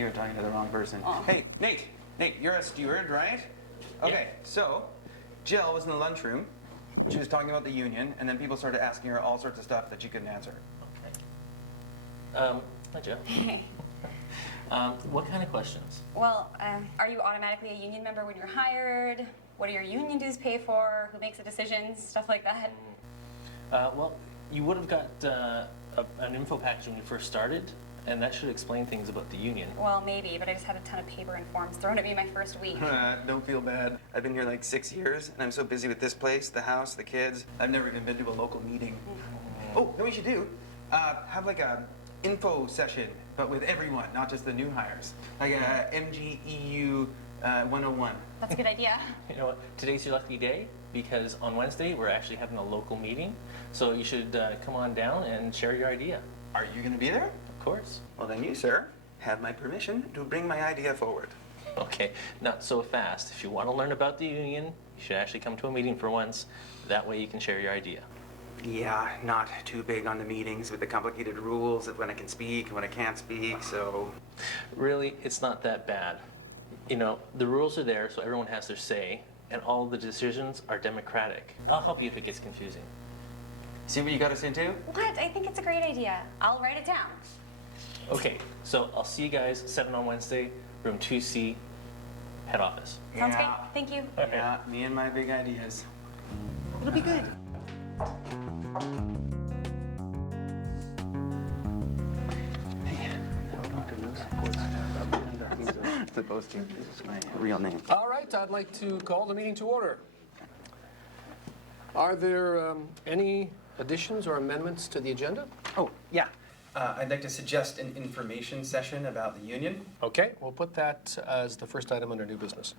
you're talking to the wrong person. Oh. Hey, Nate, you're a steward, right? Okay, so Jill was in the lunchroom. She was talking about the union, and then people started asking her all sorts of stuff that she couldn't answer. Okay. Hi, Jill. Hey. What kind of questions? Well, are you automatically a union member when you're hired? What do your union dues pay for? Who makes the decisions? Stuff like that. Well, you would have got an info package when you first started, and that should explain things about the union. Well, maybe, but I just had a ton of paper and forms thrown at me my first week. Don't feel bad. I've been here like 6 years, and I'm so busy with this place, the house, the kids. I've never even been to a local meeting. Oh, you know what we should do? Have like a info session, but with everyone, not just the new hires. Like a MGEU 101. That's a good idea. You know what? Today's your lucky day because on Wednesday we're actually having a local meeting. So you should come on down and share your idea. Are you going to be there? Of course. Well, then you, sir, have my permission to bring my idea forward. Okay, not so fast. If you want to learn about the union, you should actually come to a meeting for once. That way you can share your idea. Yeah, not too big on the meetings with the complicated rules of when I can speak and when I can't speak, so... Really, it's not that bad. You know, the rules are there so everyone has their say, and all the decisions are democratic. I'll help you if it gets confusing. See what you got us into? What? I think it's a great idea. I'll write it down. Okay, so I'll see you guys 7 on Wednesday, room 2C, head office. Sounds great. Thank you. Yeah, me and my big ideas. It'll be good. Supposed to. This is my real name. All right, I'd like to call the meeting to order. Are there any additions or amendments to the agenda? Oh, yeah. I'd like to suggest an information session about the union. Okay, we'll put that as the first item under new business.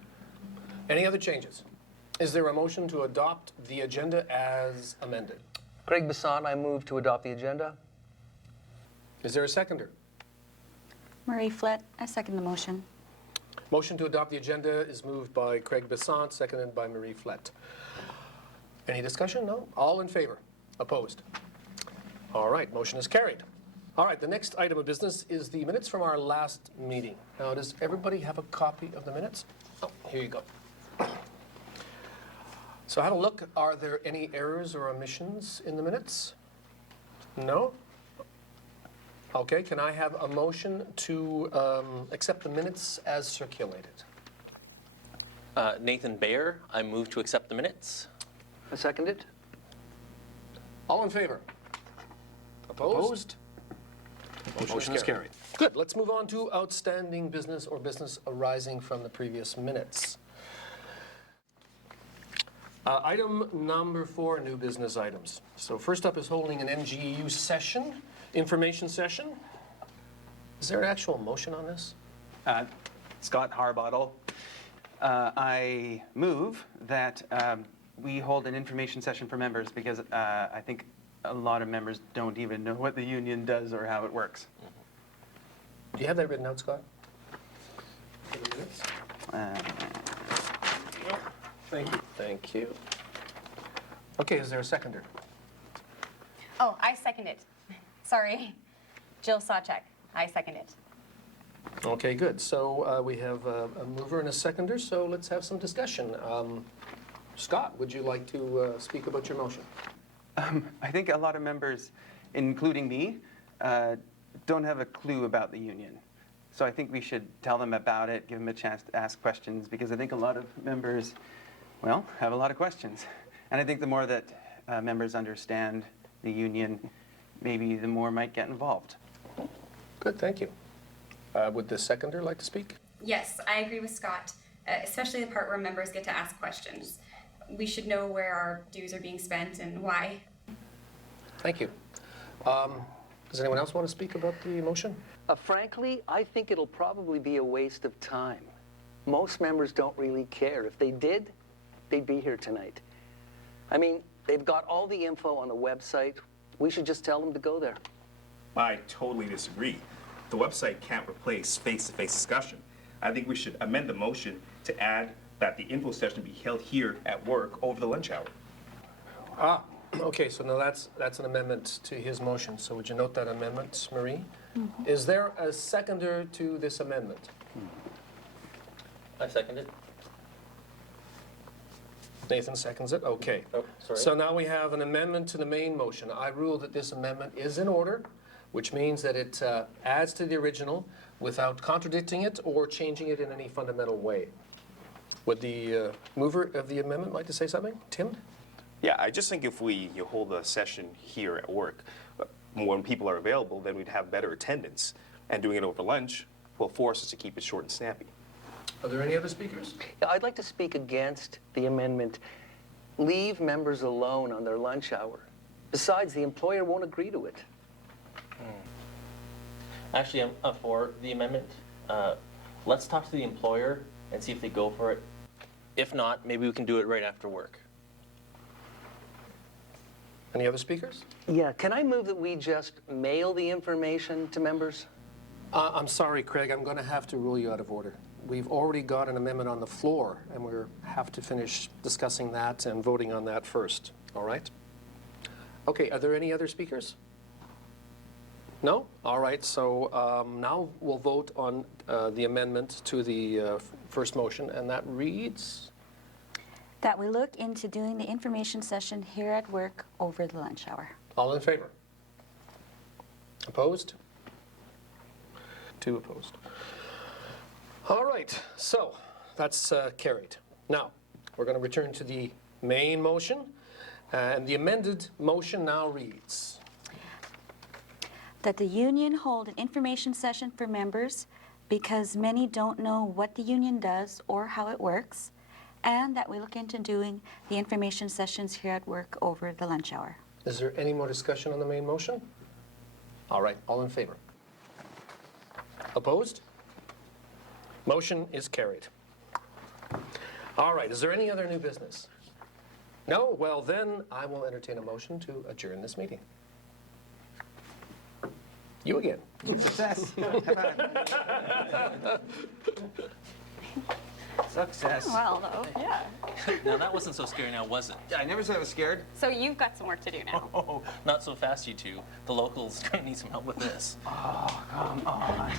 Any other changes? Is there a motion to adopt the agenda as amended? Craig Bassan, I move to adopt the agenda. Is there a seconder? Marie Flett, I second the motion. Motion to adopt the agenda is moved by Craig Bassan, seconded by Marie Flett. Any discussion? No? All in favor? Opposed? All right, motion is carried. All right, the next item of business is the minutes from our last meeting. Now, does everybody have a copy of the minutes? Oh, here you go. So have a look. Are there any errors or omissions in the minutes? No? Okay, can I have a motion to accept the minutes as circulated? Nathan Bayer, I move to accept the minutes. I second it. All in favor? Opposed? Motion is carried. Good, let's move on to outstanding business or business arising from the previous minutes. Item number 4, new business items. So first up is holding an MGEU session, information session. Is there an actual motion on this? Scott Harbottle. I move that we hold an information session for members because I think a lot of members don't even know what the union does or how it works. Do you have that written out, Scott? Thank you. Thank you. Okay, is there a seconder? Oh, I second it. Sorry. Jill Sawcheck. I second it. Okay, good. So we have a mover and a seconder, so let's have some discussion. Scott, would you like to speak about your motion? I think a lot of members, including me, don't have a clue about the union. So I think we should tell them about it, give them a chance to ask questions, because I think a lot of members, well, have a lot of questions. And I think the more that members understand the union, maybe the more might get involved. Good, thank you. Would the seconder like to speak? Yes, I agree with Scott, especially the part where members get to ask questions. We should know where our dues are being spent and why. Thank you. Does anyone else want to speak about the motion? Frankly, I think it'll probably be a waste of time. Most members don't really care. If they did, they'd be here tonight. I mean, they've got all the info on the website. We should just tell them to go there. I totally disagree. The website can't replace face-to-face discussion. I think we should amend the motion to add that the info session be held here at work over the lunch hour. Okay, so now that's an amendment to his motion. So would you note that amendment, Marie? Is there a seconder to this amendment? I second it. Nathan seconds it, okay. Oh, sorry. So now we have an amendment to the main motion. I rule that this amendment is in order, which means that it adds to the original without contradicting it or changing it in any fundamental way. Would the mover of the amendment like to say something? Tim? Yeah, I just think if you hold a session here at work, when people are available, then we'd have better attendance. And doing it over lunch will force us to keep it short and snappy. Are there any other speakers? Yeah, I'd like to speak against the amendment. Leave members alone on their lunch hour. Besides, the employer won't agree to it. Actually, I'm up for the amendment. Let's talk to the employer and see if they go for it. If not, maybe we can do it right after work. Any other speakers? Yeah, can I move that we just mail the information to members? I'm sorry, Craig, I'm going to have to rule you out of order. We've already got an amendment on the floor, and we have to finish discussing that and voting on that first, all right? Okay, are there any other speakers? No? All right, so now we'll vote on the amendment to the first motion, and that reads? That we look into doing the information session here at work over the lunch hour. All in favor? Opposed? 2 opposed. All right, so that's carried. Now, we're going to return to the main motion, and the amended motion now reads. That the union hold an information session for members because many don't know what the union does or how it works, and that we look into doing the information sessions here at work over the lunch hour. Is there any more discussion on the main motion? All right, all in favor? Opposed? Motion is carried. All right, is there any other new business? No? Well, then I will entertain a motion to adjourn this meeting. You again. Success. Success. Well, though, yeah. Now, that wasn't so scary now, was it? Yeah, I never said I was scared. So you've got some work to do now. Oh, not so fast, you two. The locals are going to need some help with this. Oh, come on.